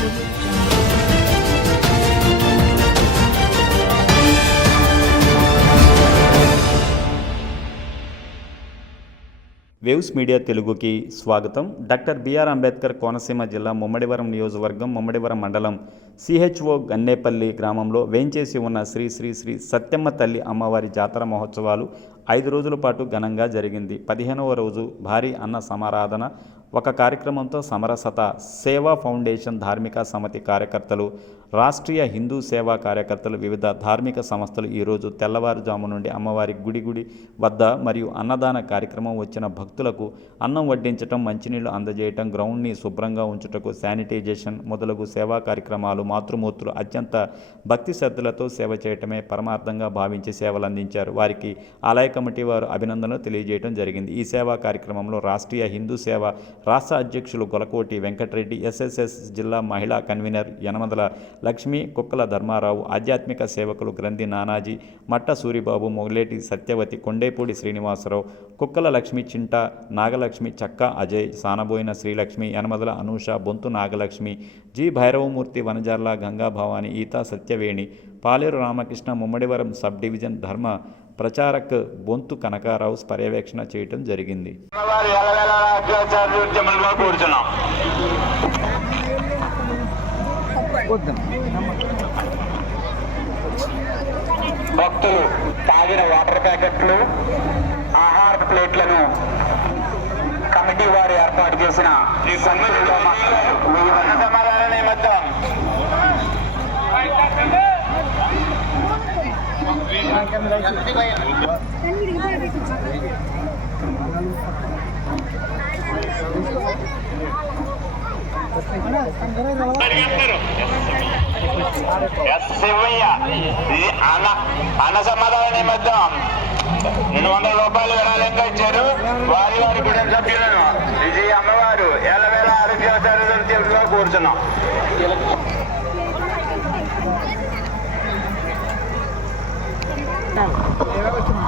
Waves media తెలుగుకి స్వాగతం. Doctor BR Ambedkar Konaseema జిల్లా ముమ్మడివరం నియోజకవర్గం ముమ్మడివరం మండలం సిహెచ్ఓ గన్నేపల్లి గ్రామంలో వేంచేసి ఉన్న శ్రీ శ్రీ శ్రీ సత్యమ్మ తల్లి అమ్మవారి జాతర మహోత్సవాలు ఐదు రోజుల పాటు ఘనంగా జరిగింది. పదిహేనవ రోజు భారీ అన్న సమారాధన ఒక కార్యక్రమంతో సమరసత సేవా ఫౌండేషన్ ధార్మిక సమితి కార్యకర్తలు రాష్ట్రీయ హిందూ సేవా కార్యకర్తలు వివిధ ధార్మిక సంస్థలు ఈరోజు తెల్లవారుజాము నుండి అమ్మవారి గుడి గుడి వద్ద మరియు అన్నదాన కార్యక్రమం వచ్చిన భక్తులకు అన్నం వడ్డించటం మంచినీళ్ళు అందజేయటం గ్రౌండ్ని శుభ్రంగా ఉంచుటకు శానిటైజేషన్ మొదలగు సేవా కార్యక్రమాలు మాతృమూర్తులు అత్యంత భక్తి శ్రద్ధలతో సేవ చేయటమే పరమార్థంగా భావించి సేవలు అందించారు వారికి ఆలయ కమిటీ వారు అభినందనలు తెలియజేయడం జరిగింది. ఈ సేవా కార్యక్రమంలో రాష్ట్రీయ హిందూ సేవ రాష్ట్ర అధ్యక్షులు గొలకోటి వెంకటరెడ్డి ఎస్ఎస్ఎస్ జిల్లా మహిళా కన్వీనర్ యనమదల లక్ష్మి కుక్కల ధర్మారావు ఆధ్యాత్మిక సేవకులు గ్రంథి నానాజీ మట్ట సూరిబాబు మొగలేటి సత్యవతి కొండేపూడి శ్రీనివాసరావు కుక్కల Lakshmi Chinta Nagalakshmi Chakka Ajay Sanaboina Srilakshmi Yanamadala Anusha Bontu Nagalakshmi G. Bhairavamurthy Vanajarla Ganga Bhavani Eeta Satyaveni Paleru Ramakrishna Mummidivaram sub division Dharma Pracharak Bontu Kanakarao పర్యవేక్షణ చేయటం జరిగింది వారి ఎలవేళ అత్యాచారులుగా కూర్చున్నాం భక్తులు తాగిన వాటర్ ప్యాకెట్లు ఆహార ప్లేట్లను కమిటీ వారు ఏర్పాటు చేసిన ఈ సమ్మెలో నిమిత్తం ఎస్ అన్న అన్న సమాధాన నిమిత్తం రెండు వందల రూపాయలు విరాళంగా ఇచ్చారు వారి వారి కుటుంబ సభ్యులను విజయ అమ్మవారు ఎల్లవేళ ఆరోగ్యవచారులుగా కూర్చున్నాం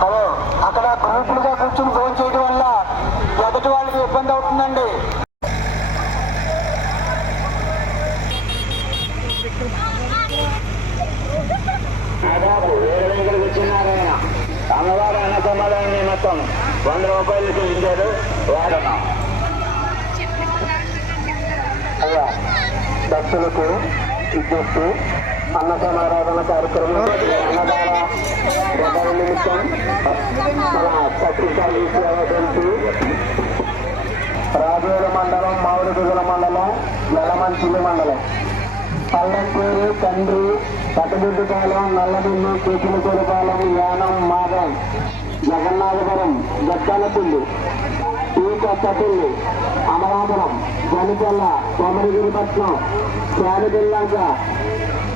హలో అక్కడ గ్రూపులుగా కూర్చుని ఫోన్ చేయడం వల్ల ఎదుటి వాళ్ళకి ఇబ్బంది అవుతుందండి. దాదాపు ఏడు దగ్గరకు వచ్చినారాయణ అమ్మవారు అన్న సమాధాన నిమిత్తం వంద రూపాయలు చెల్లించారు వాడున్నాం భక్తులకు విద్యుత్తు అన్న సమారాధన కార్యక్రమం అన్నదాన ప్రధాన నిమిత్తం మన పత్రికలు రాజోల మండలం మామిడి మండలం నెలమంచిలి మండలం. పల్లెటూరు తండ్రి పట్టబుద్ధిపాలెం నల్లబిల్లు కేకులకూరపాలెం యానం మాదం జగన్నాథపురం గద్దనపిల్లి ఈ కొత్తపిల్లి అమలాపురం జనిపల్ల కొమరిగిరిపట్నం శానిపిల్లాక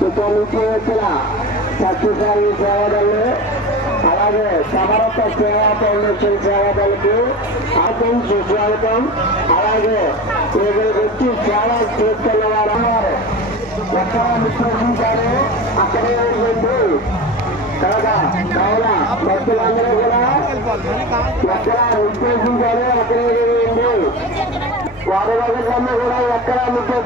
ఇక్కడ నుంచి వచ్చిన సత్యసాయి సేవదళ్ళు అలాగే సమరత్వ సేవా ఫౌండేషన్ సేవదళకి ఆకం సుస్వాగతం. అలాగే ఎక్కడ అక్కడే కనుక కావున భక్తులందరూ కూడా ఎక్కడ ఉద్దేశించాలో అక్కడే ఉంది వారి దగ్గరలో కూడా ఎక్కడ ముఖ్య